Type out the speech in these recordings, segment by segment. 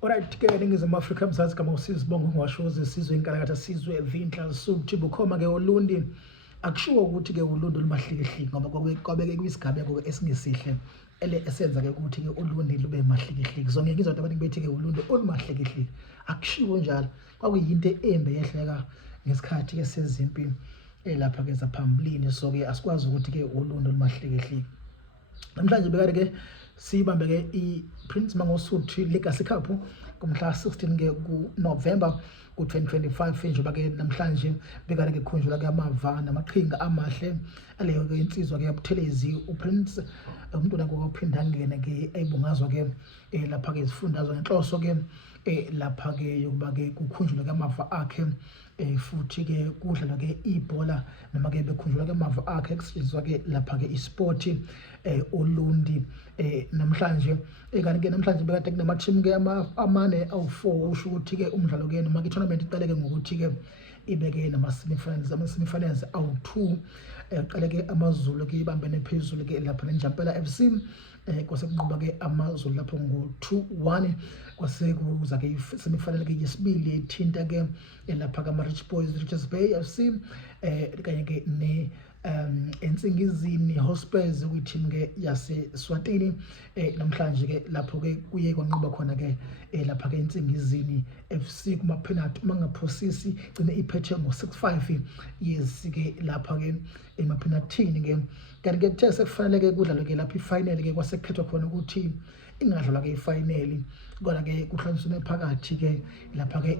Alright, ke ningizama Afrika mzansi kama usizibonga ngwashoze sizwe inkalakatha sizwe Vinhla Suthi bukhoma ke uLundi akushiwo ukuthi ke uLundi lumahlikihliki ngoba kwabeke kwisigaba ke esingesihle ele esenza ke ukuthi ke uLundi lube mahlikihliki zonke ngizwa abantu bethi ke uLundi olumahlikihliki akushiwo njalo kwakuyinto embe yehleka ngesikhathi ke sezimpi lapha ke zaphambilini so ke asikwazi ukuthi ke uLundi olumahlikihliki namhlanje bekade ke sibambe ke iPrince Mangosuthu Legacy Cup kumhla 16 ke kuNovember ku2025 njengoba ke namhlanje bekade ke khunjula ke amava namaqhinga amahle aleyo ke insizwa ke yabuthelezi uPrince umuntu nako uphinda ngene ke ayibungazwa ke lapha ke isifundazwe ngenhloso ke lapha ke yokuba ke kukhunjulwa ke amava akhe futhi ke kudlalwa ke ibhola noma ke bekhunjulwa ke amava akhe eksizwa ke lapha ke isport uLundi namhlanje kanti ke namhlanje bekade kunama team ke amane awu4 usho ukuthi ke umdlalo ke noma ke tournament iqaleke ngokuthi ke ibeke nama semifinals awu2 qale ke amaZulu ke ibambene phezulu ke lapha neNjampela FC kwase kunqoba ke amaZulu lapho ngo2-1 kwase kuza ke semifinal ke yesibili ethinta ke lapha kaMarich Boys Richards Bay FC kanye ke ne ensingizini Hospitals kwi-team ke yase Swatini namhlanje ke lapho ke kuye kwanqoba khona ke lapha ke ensingizini FC kuma penalty mangaphosisi gcine iphethe ngo6-5 yes ke lapha ke emapenaltyini ke kanti ke kuthe sekufanele ke kudlalwe ke lapha ifinal ke kwasekhethwa khona ukuthi ingadlalwa ke ifinal kodwa ke kuhlanganiswe phakathi ke lapha ke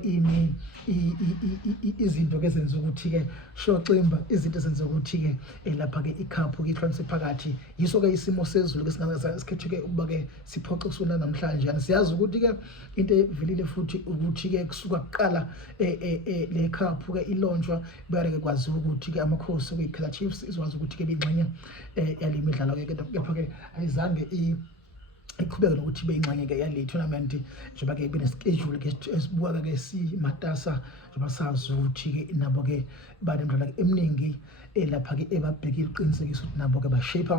izinto ke zenza ukuthi ke shoximba izinto zenza ukuthi ke lapha ke icup ke ihlanganiswe phakathi yiso ke isimo sezulu ke singasikhethe ke ukuba ke siphoxiswana namhlanje siyazi ukuthi ke into evilile futhi ukuthi ke kusuka kuqala le cup ke ilonjwa bere ke kwazi ukuthi ke amakhosi ke Kaizer Chiefs izwazi ukuthi ke bingxenye yalemidlalo ke kepha ke ayizange iqhubeka nokuthi beyingxenye ke yale tournament njengoba ke bene schedule ke esibuka ke simatasa njengoba sazi ukuthi ke nabo ke banemidlalo eminingi lapha ke ebabheka iqinisekisa ukuthi nabo ke bashape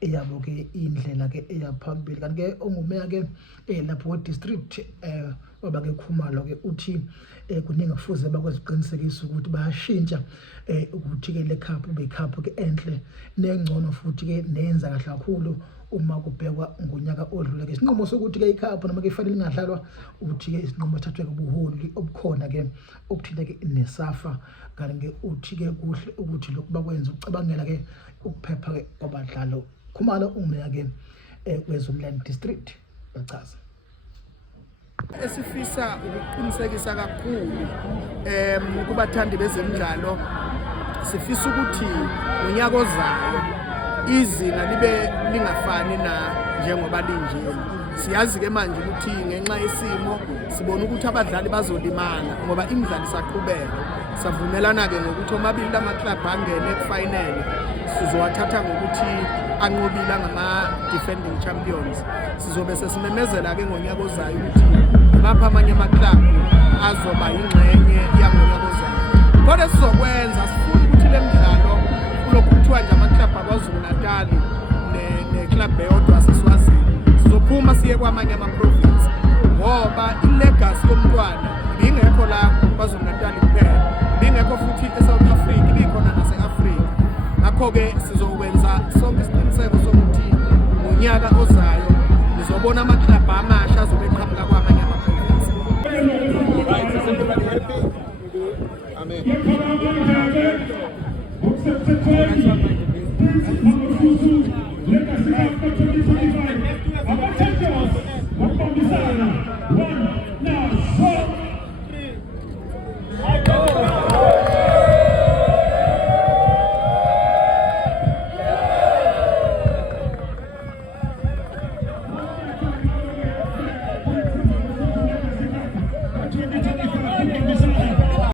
eyabo ke indlela ke eyaphambili kanti ke ongumeya ke lapho district oba ke Khumalo ke uthi kuningi kufuze bakwazi uqinisekisa ukuthi bayashintsha ukuthi ke le cup ube cup ke enhle nengcono futhi ke nenza kahle kakhulu uma kubhekwa ngonyaka odlule ke isinqumo sokuthi ke icup noma ke ifanele ingadlalwa uthi ke isinqumo thathwe ke ubuholi obukhona ke okuthinta ke nesafa kanti ke uthi ke kuhle ukuthi lokhu bakwenza ucabangela ke ukuphepha ke kwabadlalo Khumalo umeya ke kwezomland district bachaza esifisa ukuqinisekisa kakhulu kubathandi bezemidlalo sifisa ukuthi unyaka ozayo izinga libe lingafani na njengoba linje siyazi ke manje ukuthi ngenxa yesimo sibona ukuthi abadlali bazolimala ngoba imidlalo isaqhubeka savumelana ke ngokuthi omabili amaclub angene kufinal sizowathatha ngokuthi anqobile ngama defending champions sizobe sesimemezela ke ngonyaka ozayo ukuthi lapha amanye amaclub azoba ingxenye yangonyaka ozayo kodwa sizokwenza sifuna ukuthi le midlalo kulokuthiwa nje amaclub aKwaZulu Natal neclub eyodwa sesiwazini sizophuma siye kwamanye ama-province ngoba ilegacy yomntwana ibingekho la KwaZulu Natal kuphela ibingekho futhi eSouth Africa ibikhona nase-Afrika ngakho-ke sizokwenza sonke isiqiniseko sokuthi ngonyaka ozayo nizobona amaclub amasha azobe eqhamuka kwamanye ama-province. Right, is everybody happy? Amen.